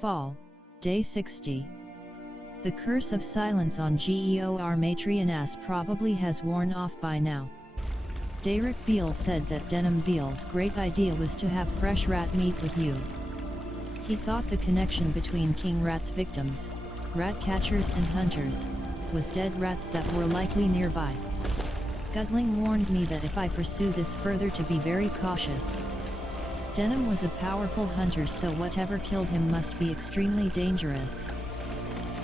Fall, Day 60. The curse of silence on Geor Matrionas probably has worn off by now. Derek Beale said that Denham Beale's great idea was to have fresh rat meat with you. He thought the connection between King Rat's victims, rat catchers and hunters, was dead rats that were likely nearby. Gutling warned me that if I pursue this further to be very cautious. Denham was a powerful hunter, so whatever killed him must be extremely dangerous.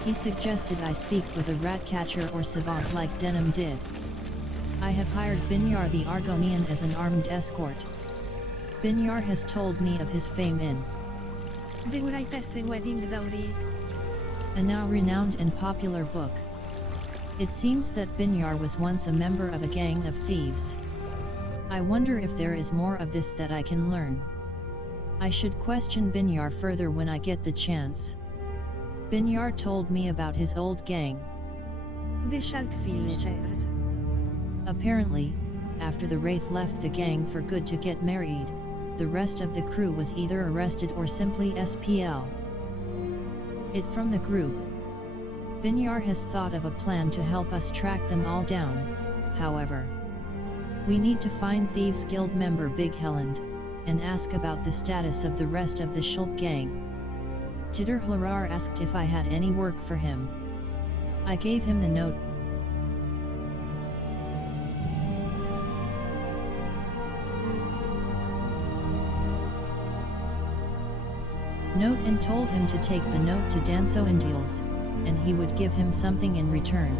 He suggested I speak with a rat catcher or savant like Denham did. I have hired Binyar the Argonian as an armed escort. Binyar has told me of his fame in a now renowned and popular book. It seems that Binyar was once a member of a gang of thieves. I wonder if there is more of this that I can learn. I should question Binyar further when I get the chance. Binyar told me about his old gang. The Shalk Villagers. Apparently, after the Wraith left the gang for good to get married, the rest of the crew was either arrested or simply SPL. It from the group. Binyar has thought of a plan to help us track them all down, however. We need to find Thieves Guild member Big Helland, and ask about the status of the rest of the Shulk gang. Titter Hlarar asked if I had any work for him. I gave him the note. And told him to take the note to Danso Indials, and he would give him something in return.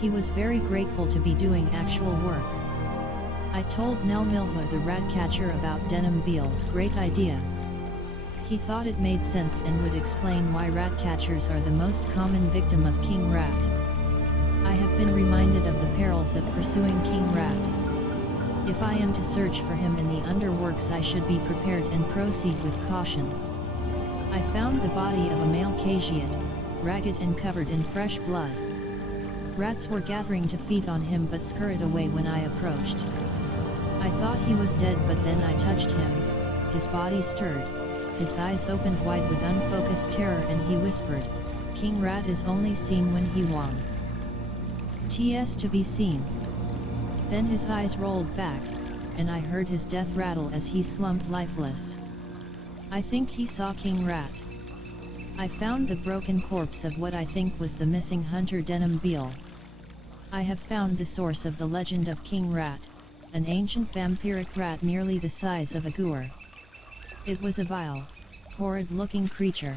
He was very grateful to be doing actual work. I told Nell Milhwa the rat catcher about Denham Beale's great idea. He thought it made sense and would explain why rat catchers are the most common victim of King Rat. I have been reminded of the perils of pursuing King Rat. If I am to search for him in the underworks, I should be prepared and proceed with caution. I found the body of a male Kajiat, ragged and covered in fresh blood. Rats were gathering to feed on him but scurried away when I approached. I thought he was dead, but then I touched him. His body stirred, his eyes opened wide with unfocused terror, and he whispered, "King Rat is only seen when he won. Ts to be seen." Then his eyes rolled back, and I heard his death rattle as he slumped lifeless. I think he saw King Rat. I found the broken corpse of what I think was the missing hunter Denham Beale. I have found the source of the legend of King Rat, an ancient vampiric rat nearly the size of a Goor. It was a vile, horrid-looking creature.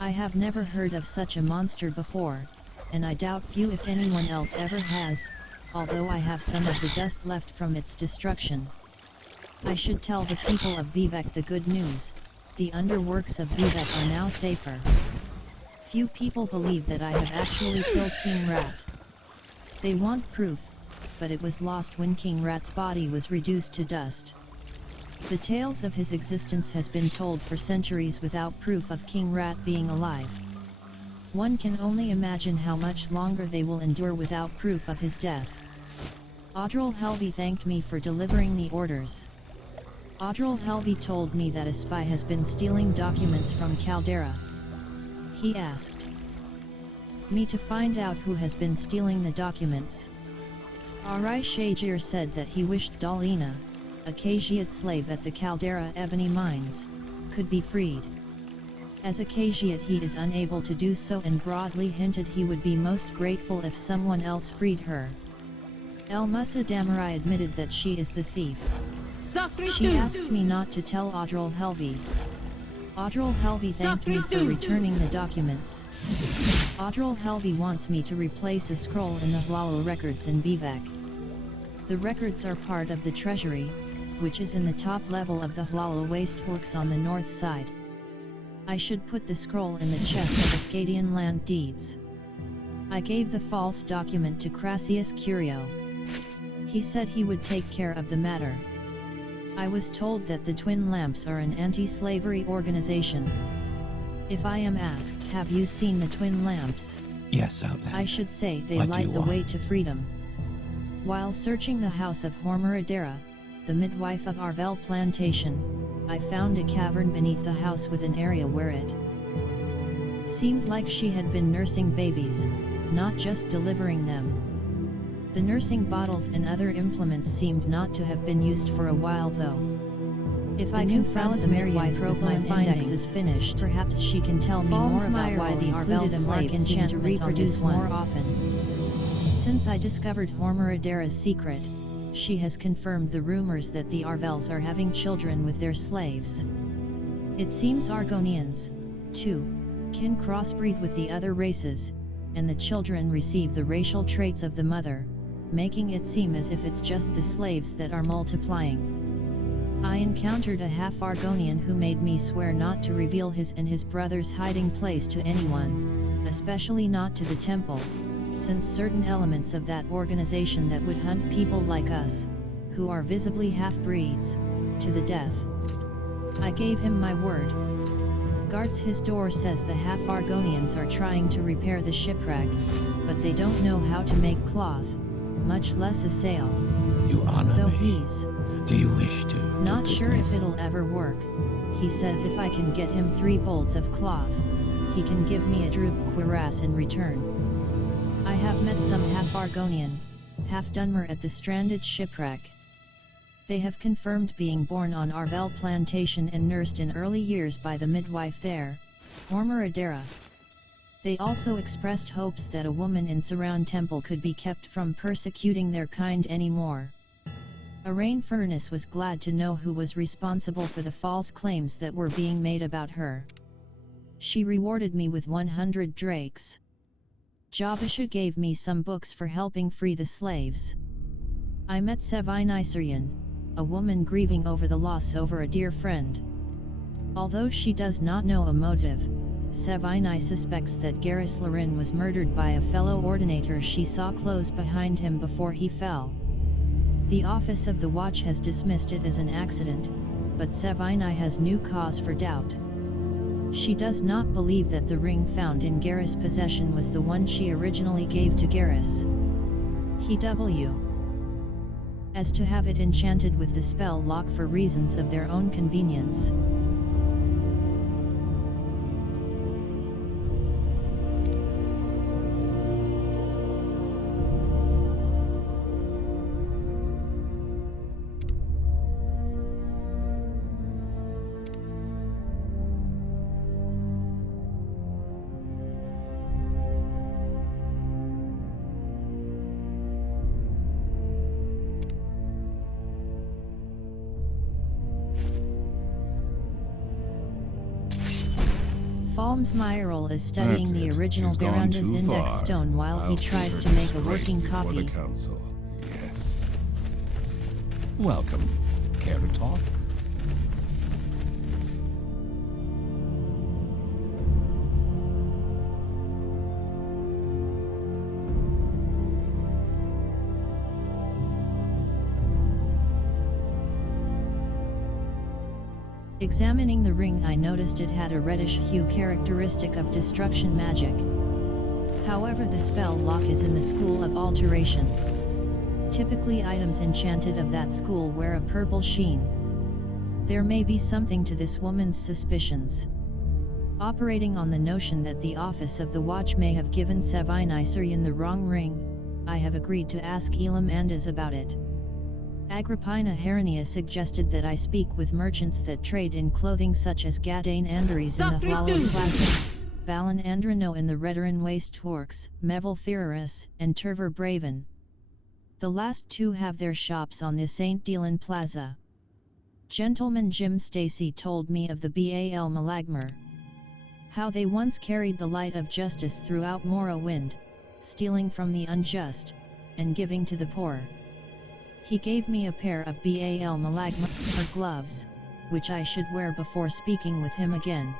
I have never heard of such a monster before, and I doubt few if anyone else ever has, although I have some of the dust left from its destruction. I should tell the people of Vivek the good news. The underworks of Vivek are now safer. Few people believe that I have actually killed King Rat. They want proof, but it was lost when King Rat's body was reduced to dust. The tales of his existence has been told for centuries without proof of King Rat being alive. One can only imagine how much longer they will endure without proof of his death. Audril Helvey thanked me for delivering the orders. Audril Helvey told me that a spy has been stealing documents from Caldera. He asked me to find out who has been stealing the documents. Arai Shajir said that he wished Dalina, a Kajiat slave at the Caldera Ebony Mines, could be freed. As a Kajiat he is unable to do so, and broadly hinted he would be most grateful if someone else freed her. El Musa Damarai admitted that she is the thief. She asked me not to tell Audril Helvey. Audril Helvey thanked me for returning the documents. Audril Helvey wants me to replace a scroll in the Hlala records in Vivek. The records are part of the treasury, which is in the top level of the Hlala wasteworks on the north side. I should put the scroll in the chest of Ascadian land deeds. I gave the false document to Crassius Curio. He said he would take care of the matter. I was told that the Twin Lamps are an anti-slavery organization. If I am asked, have you seen the Twin Lamps? Yes, Outlander. I should say they What do light you the want? way to freedom. While searching the house of Hormeradera, the midwife of Arvel Plantation, I found a cavern beneath the house with an area where it seemed like she had been nursing babies, not just delivering them. The nursing bottles and other implements seemed not to have been used for a while though. If I confront the midwife with my findings is finished, perhaps she can tell me more about why the Arvel slaves seem to reproduce more often. Since I discovered Hormoradera's secret, she has confirmed the rumors that the Arvels are having children with their slaves. It seems Argonians, too, can crossbreed with the other races, and the children receive the racial traits of the mother, making it seem as if it's just the slaves that are multiplying. I encountered a half-Argonian who made me swear not to reveal his and his brother's hiding place to anyone, especially not to the temple, since certain elements of that organization that would hunt people like us, who are visibly half-breeds, to the death. I gave him my word. Guards his door says the half-Argonians are trying to repair the shipwreck, but they don't know how to make cloth, much less a sail. You honor Though me. he's Do you wish to? not sure if it'll ever work. He says if I can get him 3 bolts of cloth, he can give me a drupe cuirass in return. I have met some half-Argonian, half-Dunmer at the stranded shipwreck. They have confirmed being born on Arvel plantation and nursed in early years by the midwife there, Hormoradera. They also expressed hopes that a woman in Saran temple could be kept from persecuting their kind anymore. Arain Furness was glad to know who was responsible for the false claims that were being made about her. She rewarded me with 100 drakes. Javisha gave me some books for helping free the slaves. I met Sevinisarian, a woman grieving over the loss over a dear friend. Although she does not know a motive, Sevini suspects that Garrus Larin was murdered by a fellow ordinator she saw close behind him before he fell. The Office of the Watch has dismissed it as an accident, but Sevini has new cause for doubt. She does not believe that the ring found in Garrus' possession was the one she originally gave to Garrus. He as to have it enchanted with the spell lock for reasons of their own convenience. Falmsmyril is studying the original Veranda's index stone while he tries to make a working copy. The council. Yes. Welcome. Care to talk? Examining the ring, I noticed it had a reddish hue characteristic of destruction magic. However, the spell lock is in the school of alteration. Typically items enchanted of that school wear a purple sheen. There may be something to this woman's suspicions. Operating on the notion that the Office of the Watch may have given Sevinisarian the wrong ring, I have agreed to ask Elam Andas about it. Agrippina Herania suggested that I speak with merchants that trade in clothing such as Gadane Andaries in the Hollow Plaza, Balan Andrano in the Redarin Waste Works, Mevel Ferreras, and Turver Braven. The last two have their shops on the St. Dylan Plaza. Gentleman Jim Stacy told me of the Bal Malagmer. How they once carried the light of justice throughout Morrowind, stealing from the unjust, and giving to the poor. He gave me a pair of Bal Malagma gloves, which I should wear before speaking with him again.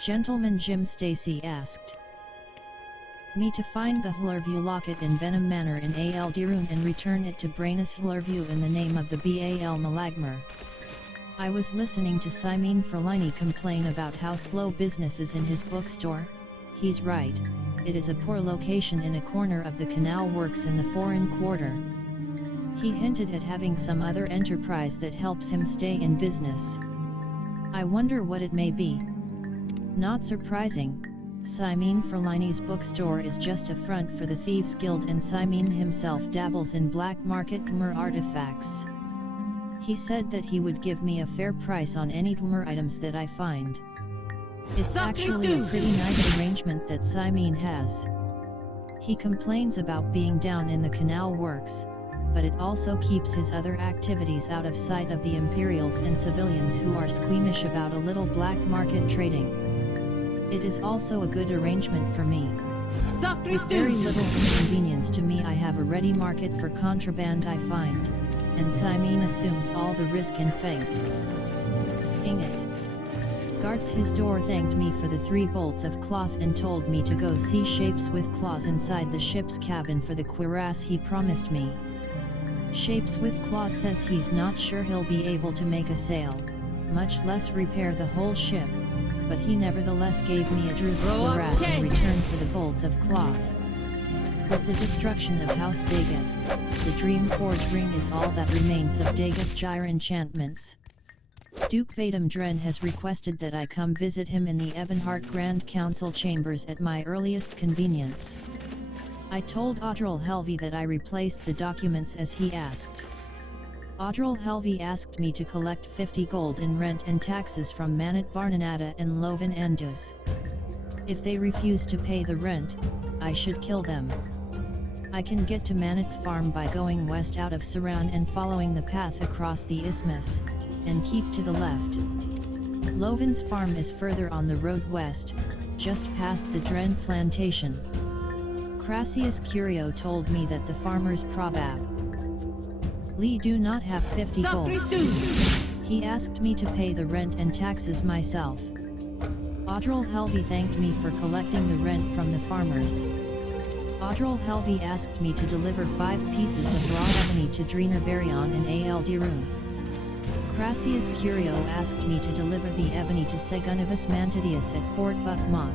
Gentleman Jim Stacy asked me to find the Hullerview locket in Venom Manor in Al Dirun and return it to Brainus Hullerview in the name of the Bal Malagmer. I was listening to Simene Ferlini complain about how slow business is in his bookstore. He's right, it is a poor location in a corner of the canal works in the foreign quarter. He hinted at having some other enterprise that helps him stay in business. I wonder what it may be. Not surprising, Simon Ferlini's bookstore is just a front for the Thieves Guild, and Simon himself dabbles in black market Dwemer artifacts. He said that he would give me a fair price on any Dwemer items that I find. It's actually a pretty nice arrangement that Simon has. He complains about being down in the canal works, but it also keeps his other activities out of sight of the Imperials and civilians who are squeamish about a little black market trading. It is also a good arrangement for me. With very little inconvenience to me, I have a ready market for contraband I find, and Simon assumes all the risk and faith. Ing it. Guards his door thanked me for the 3 bolts of cloth and told me to go see Shapes with Claws inside the ship's cabin for the cuirass he promised me. Shapes with Claws says he's not sure he'll be able to make a sail, much less repair the whole ship, but he nevertheless gave me a Druid cuirass in return for the bolts of cloth. With the destruction of House Dagoth, the Dreamforge ring is all that remains of Dagoth Gyre enchantments. Duke Vadum Dren has requested that I come visit him in the Ebonheart Grand Council chambers at my earliest convenience. I told Audril Helvey that I replaced the documents as he asked. Audril Helvey asked me to collect 50 gold in rent and taxes from Manat Varnanata and Lovan Andus. If they refuse to pay the rent, I should kill them. I can get to Manat's farm by going west out of Saran and following the path across the isthmus, and keep to the left. Lovan's farm is further on the road west, just past the Dren plantation. Crassius Curio told me that the farmers Probab Lee do not have 50 gold. He asked me to pay the rent and taxes myself. Audril Helvey thanked me for collecting the rent from the farmers. Audril Helvey asked me to deliver 5 pieces of raw ebony to Nerevarine in Al Dirun. Crassius Curio asked me to deliver the ebony to Segunivus Mantidius at Fort Buckmoth.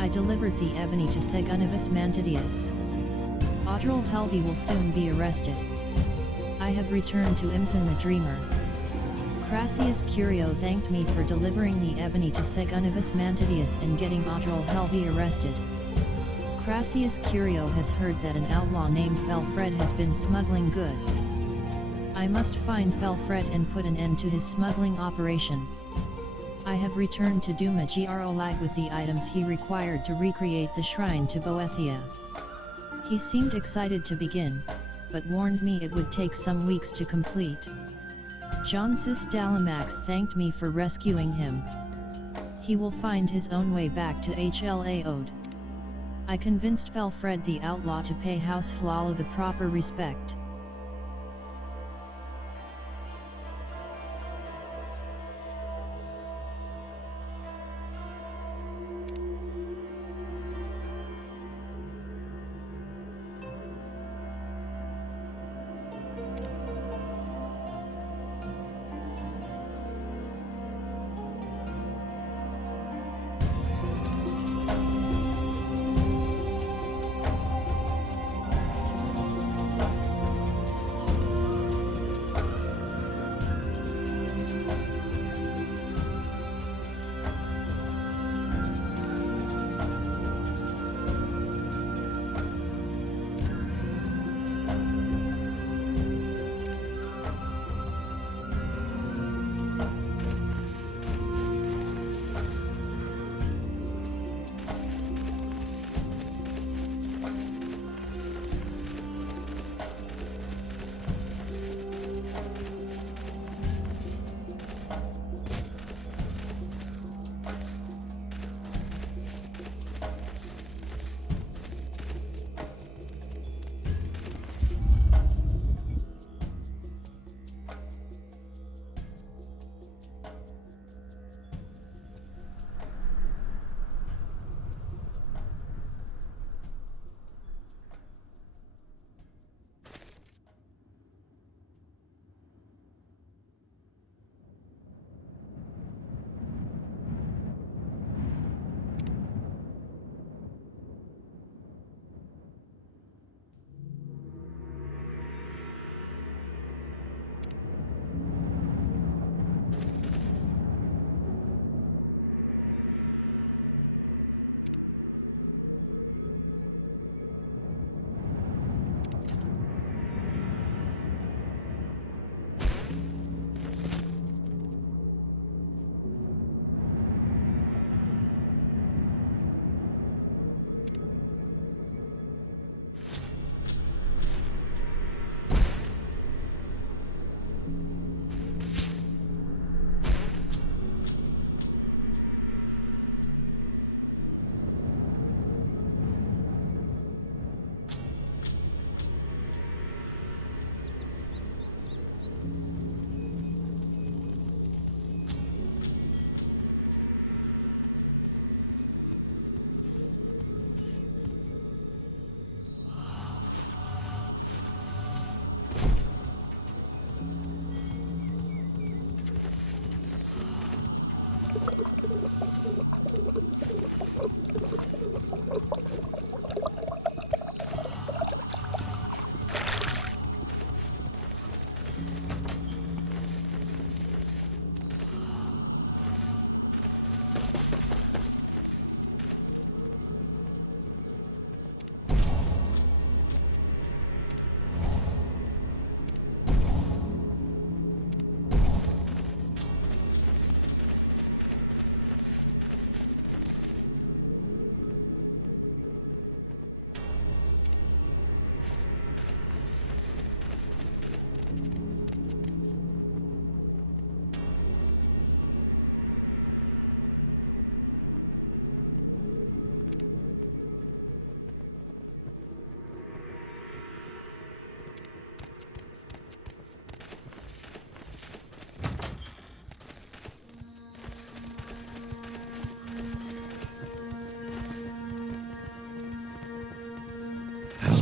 I delivered the ebony to Segunivus Mantidius. Audril Helvey will soon be arrested. I have returned to Imson the Dreamer. Crassius Curio thanked me for delivering the ebony to Segunivus Mantidius and getting Audril Helvey arrested. Crassius Curio has heard that an outlaw named Felfred has been smuggling goods. I must find Felfred and put an end to his smuggling operation. I have returned to Duma Grolite with the items he required to recreate the shrine to Boethia. He seemed excited to begin, but warned me it would take some weeks to complete. Johnsis Dalamax thanked me for rescuing him. He will find his own way back to HLA Ode. I convinced Felfred the outlaw to pay House Hlala the proper respect.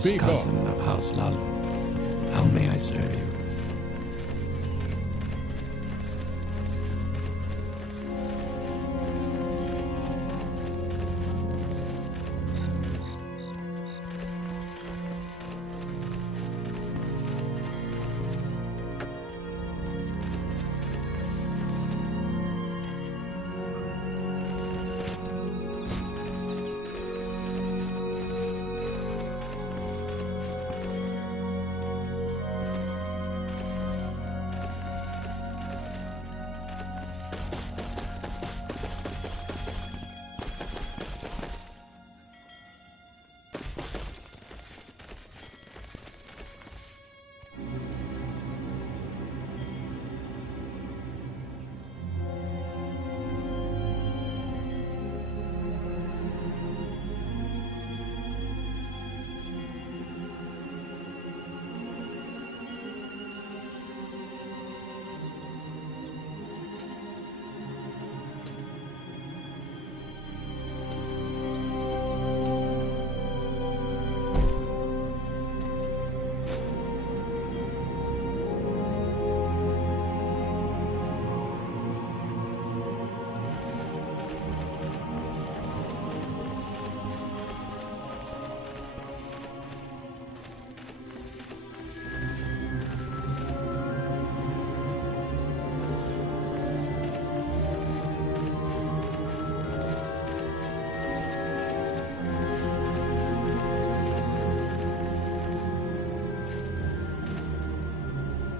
Speak cousin of House Lalu. How may I serve you?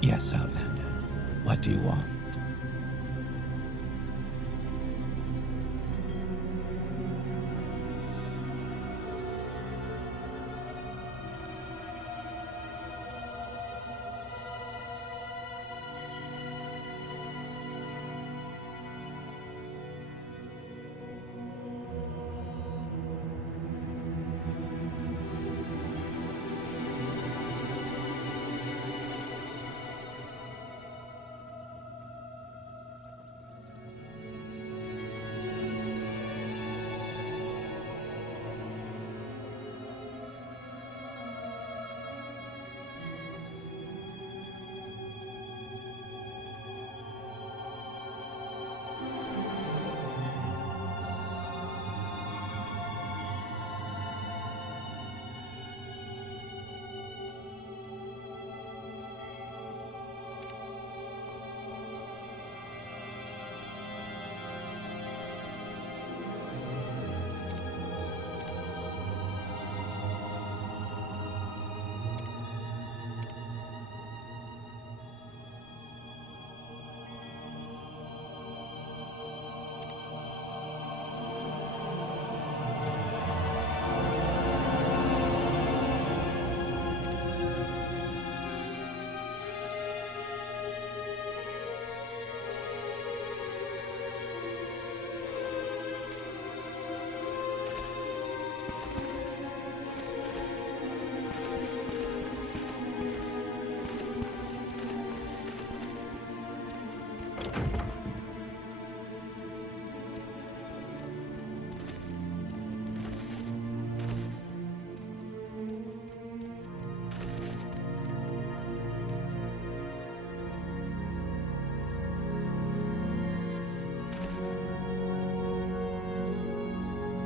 Yes, Outlander. What do you want?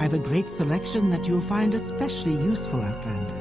I have a great selection that you'll find especially useful, Outlander.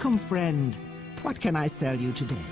Welcome, friend. What can I sell you today?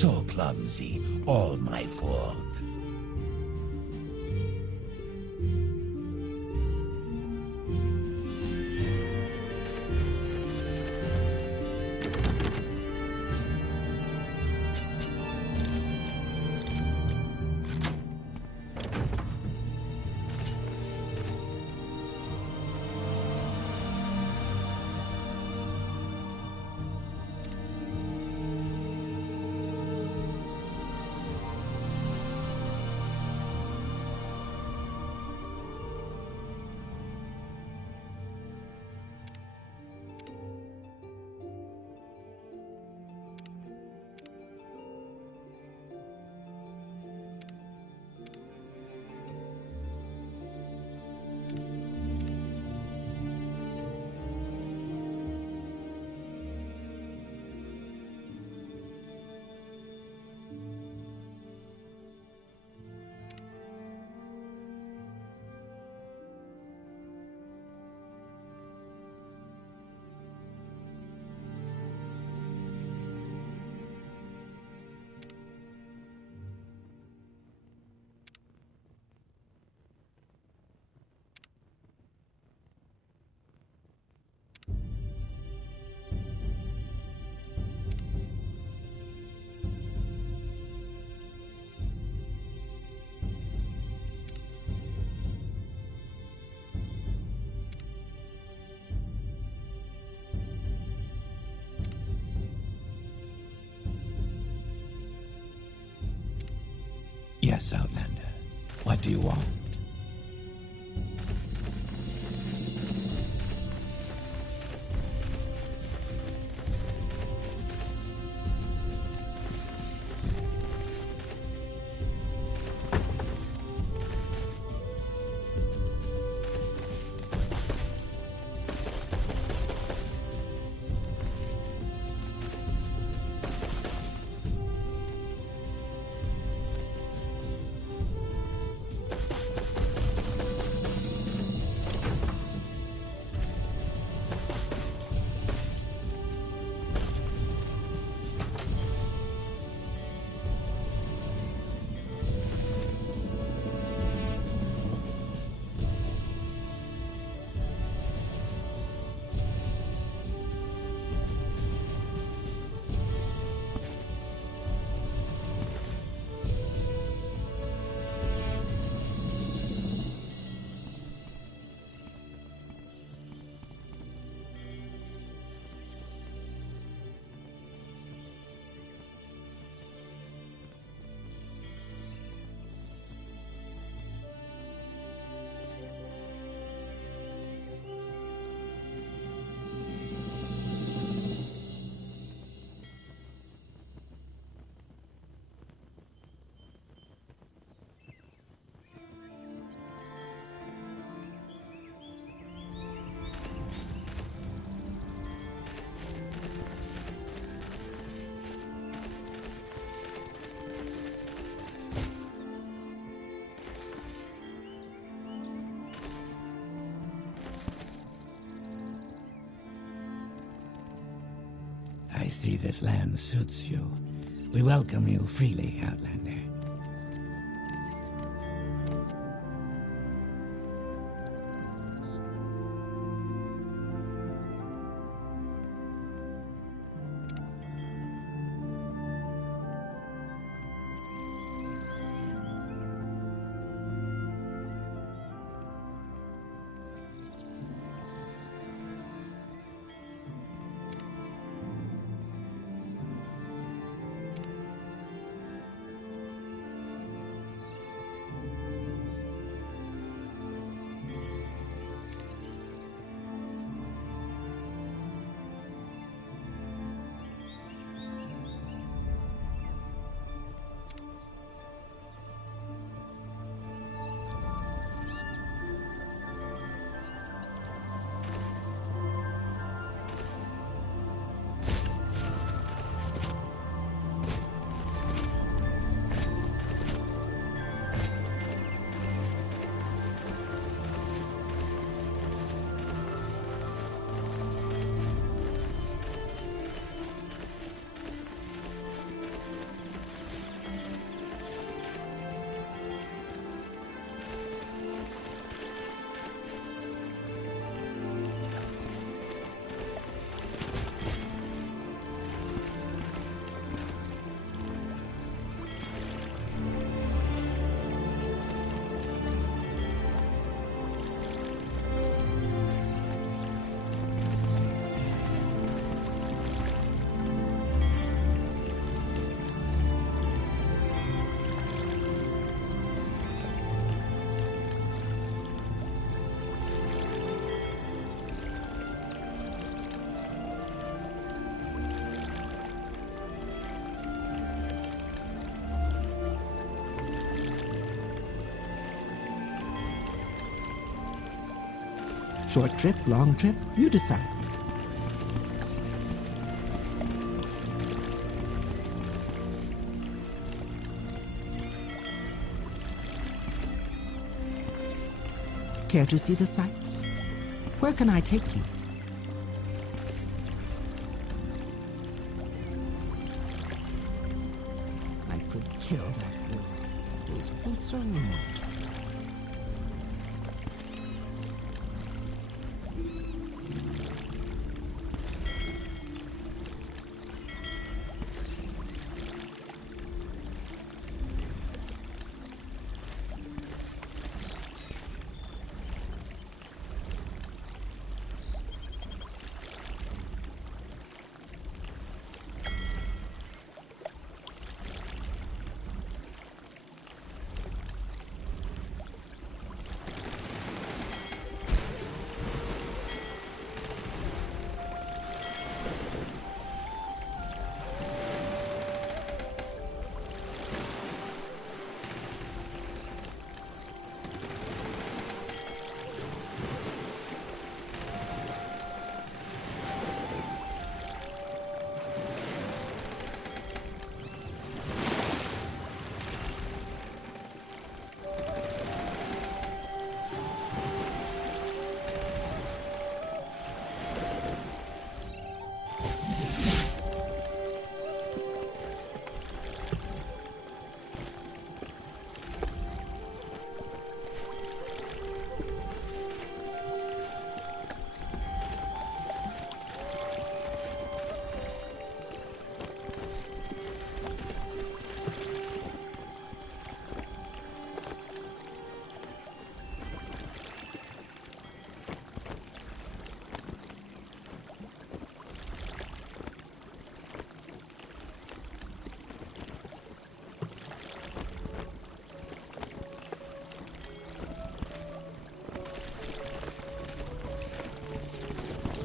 So clumsy. All my fault. Yes, Outlander. What do you want? I see this land suits you. We welcome you freely, Outlander. Short trip, long trip, you decide. Care to see the sights? Where can I take you? I could kill that girl. Those boots are ruined.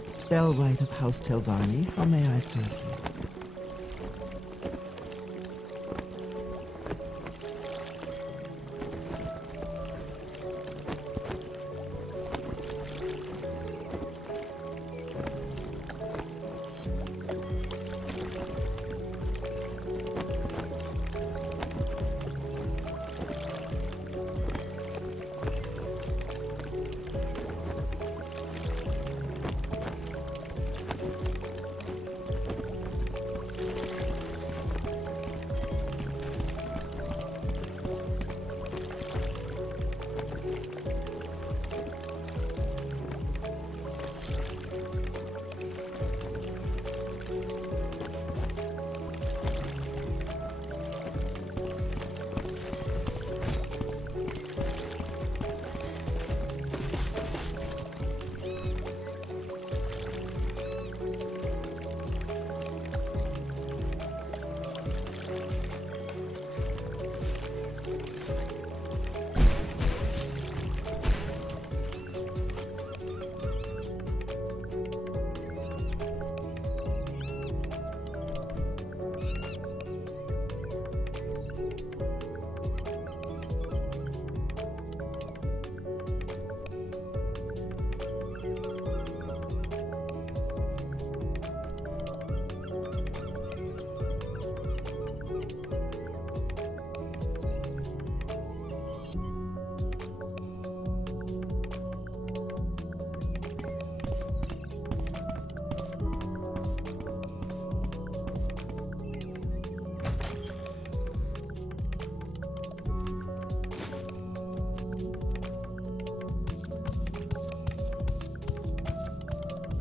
Spellwright of House Telvarni, how may I serve you?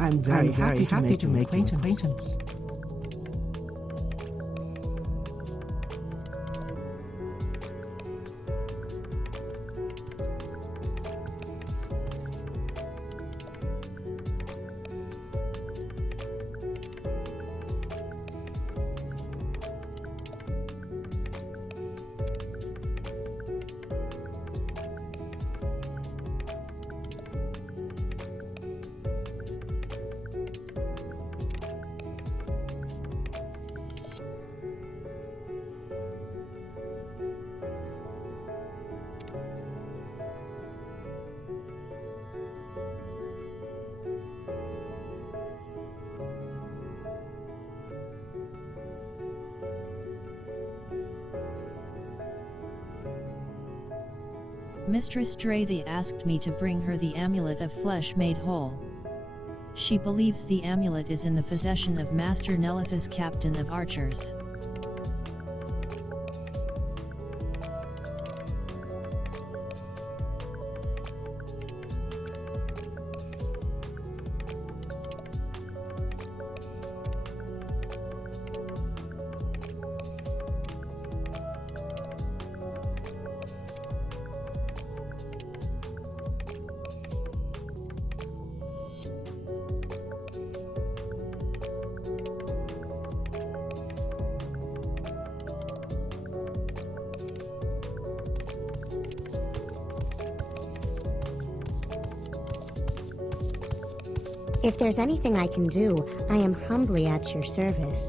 I'm very happy to make your acquaintance. Mistress Drathy asked me to bring her the amulet of flesh made whole. She believes the amulet is in the possession of Master Nelithus, captain of archers. If there's anything I can do, I am humbly at your service.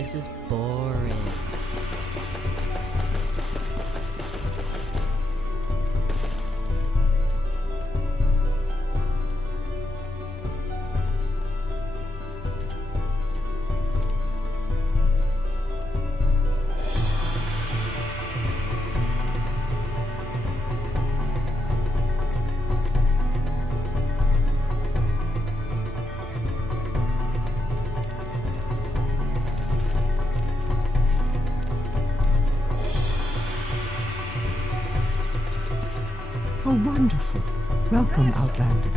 This is boring. How wonderful. Welcome, Outlander.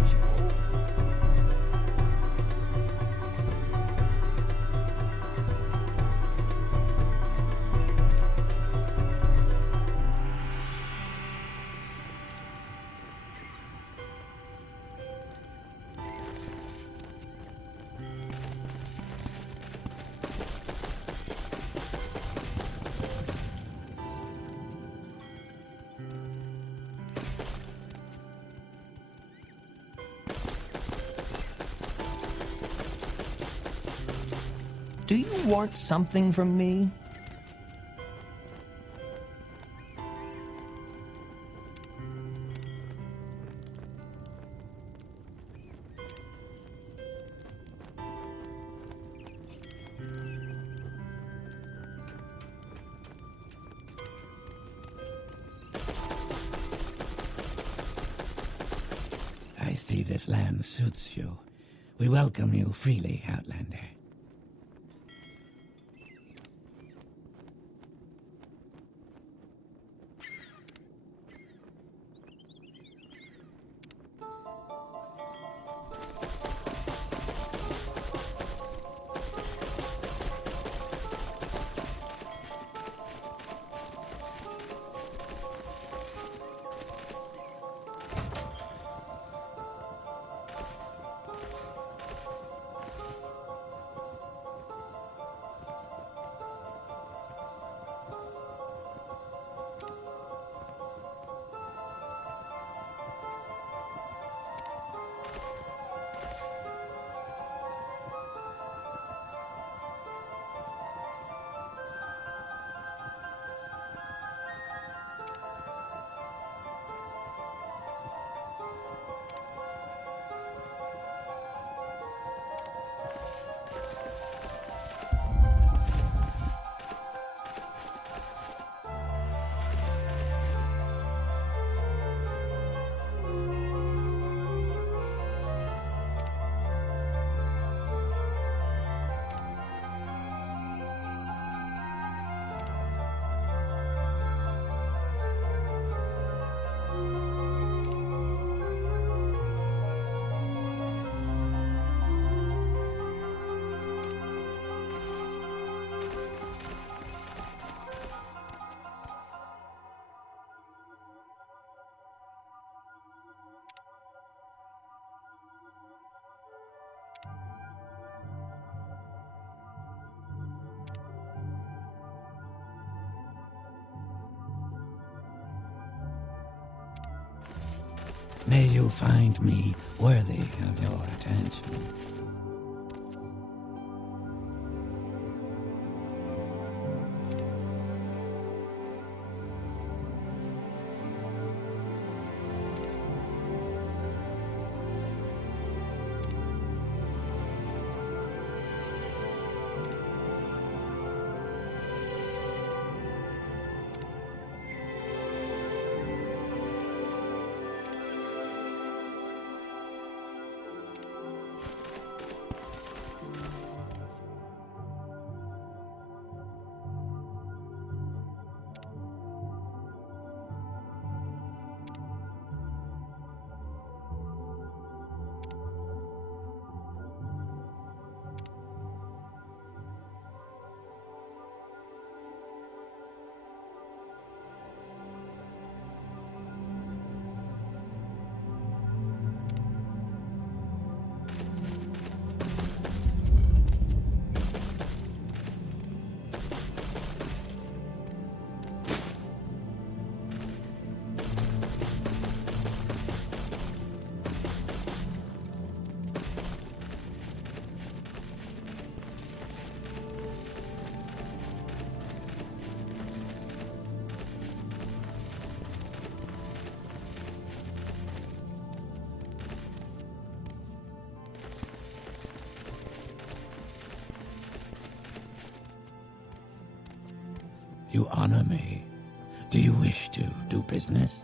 Do you want something from me? I see this land suits you. We welcome you freely, Outlander. May you find me worthy of your attention. You honor me. Do you wish to do business?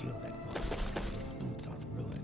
Shield that one. His boots are ruined.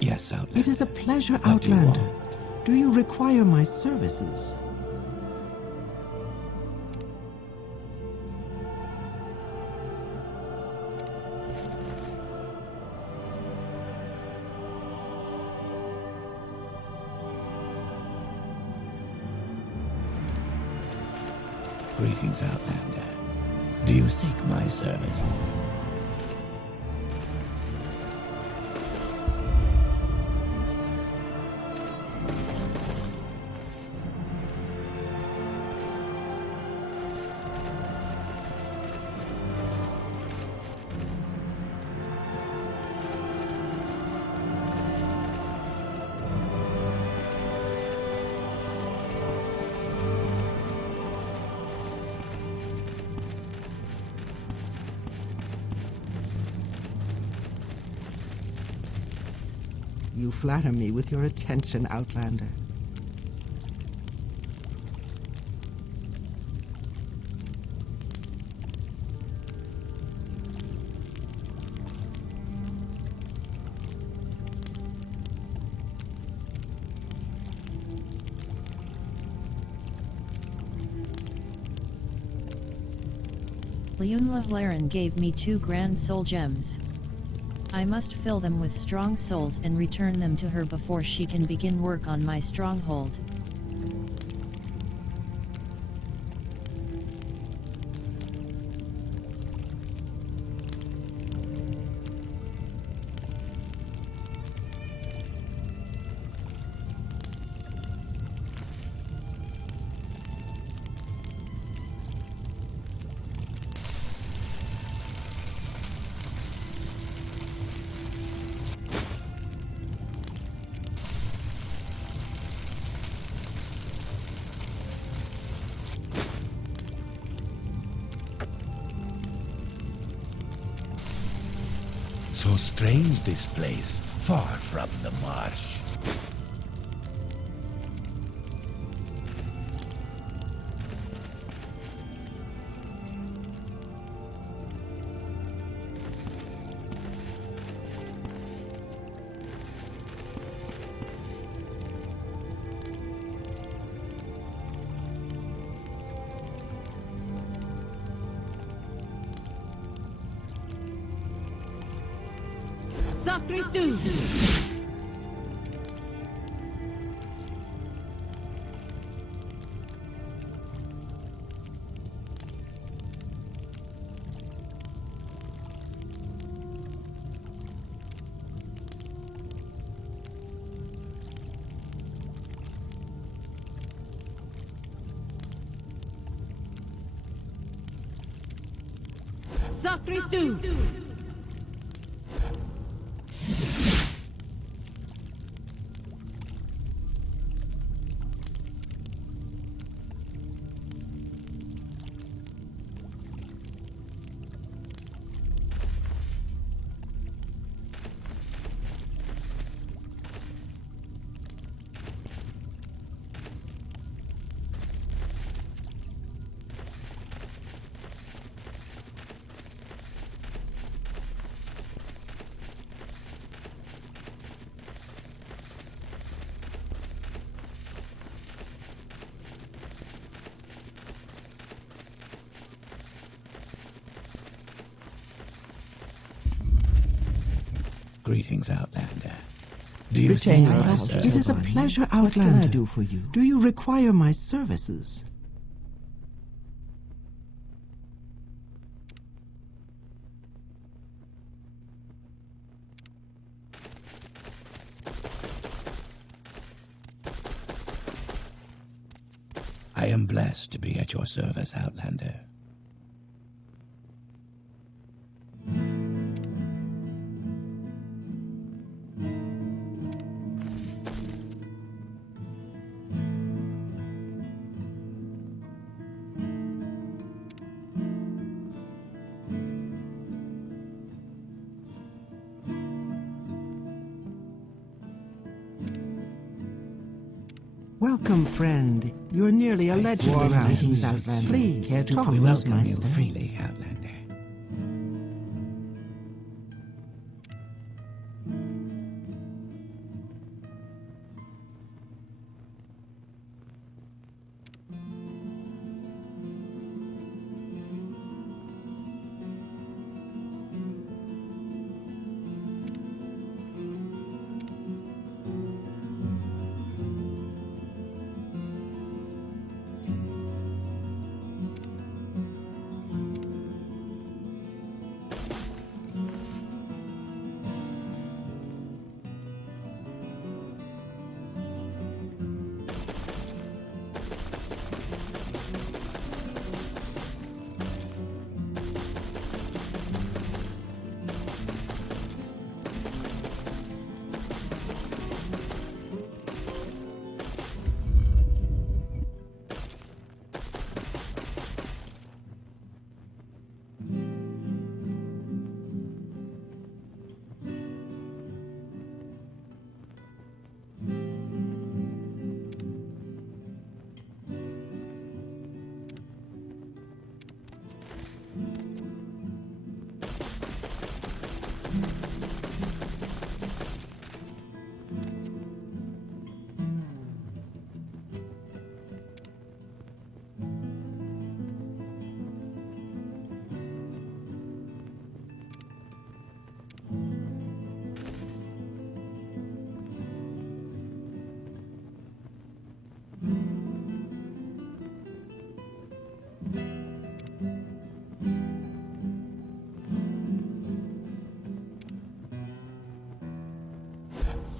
Yes, Outlander. It is a pleasure, What do you Outlander. want? Do you require my services? Greetings, Outlander. Do you seek my service? You flatter me with your attention, Outlander. Nerevarine gave me 2 grand soul gems. I must fill them with strong souls and return them to her before she can begin work on my stronghold. So strange this place, far from the marsh. Greetings, Outlander. Do you see Retain my my service? It is a pleasure, Outlander. What can I do for you? Do you require my services? I am blessed to be at your service, Outlander. Welcome, friend. You're nearly a legend around. Greetings, Outlander. Please, care to talk We with welcome my you stance? freely, Outlander.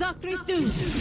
Sacre tu!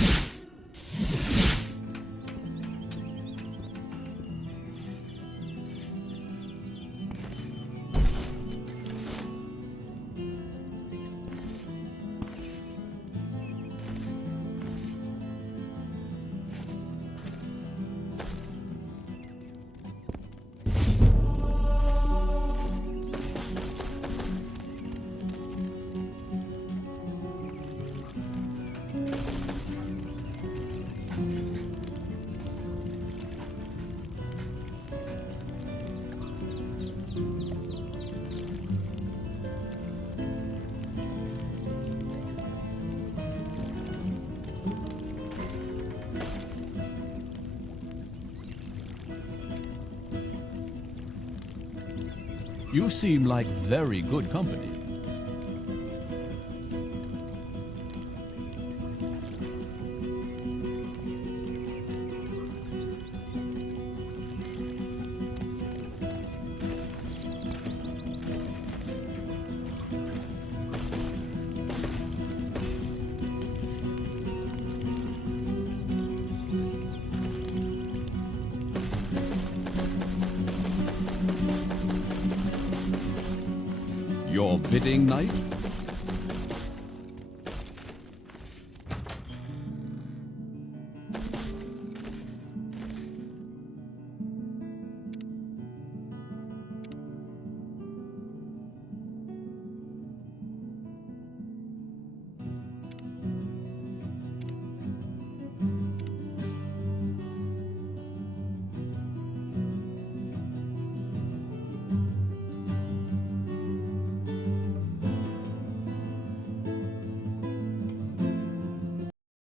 You seem like very good company. Your bidding knight?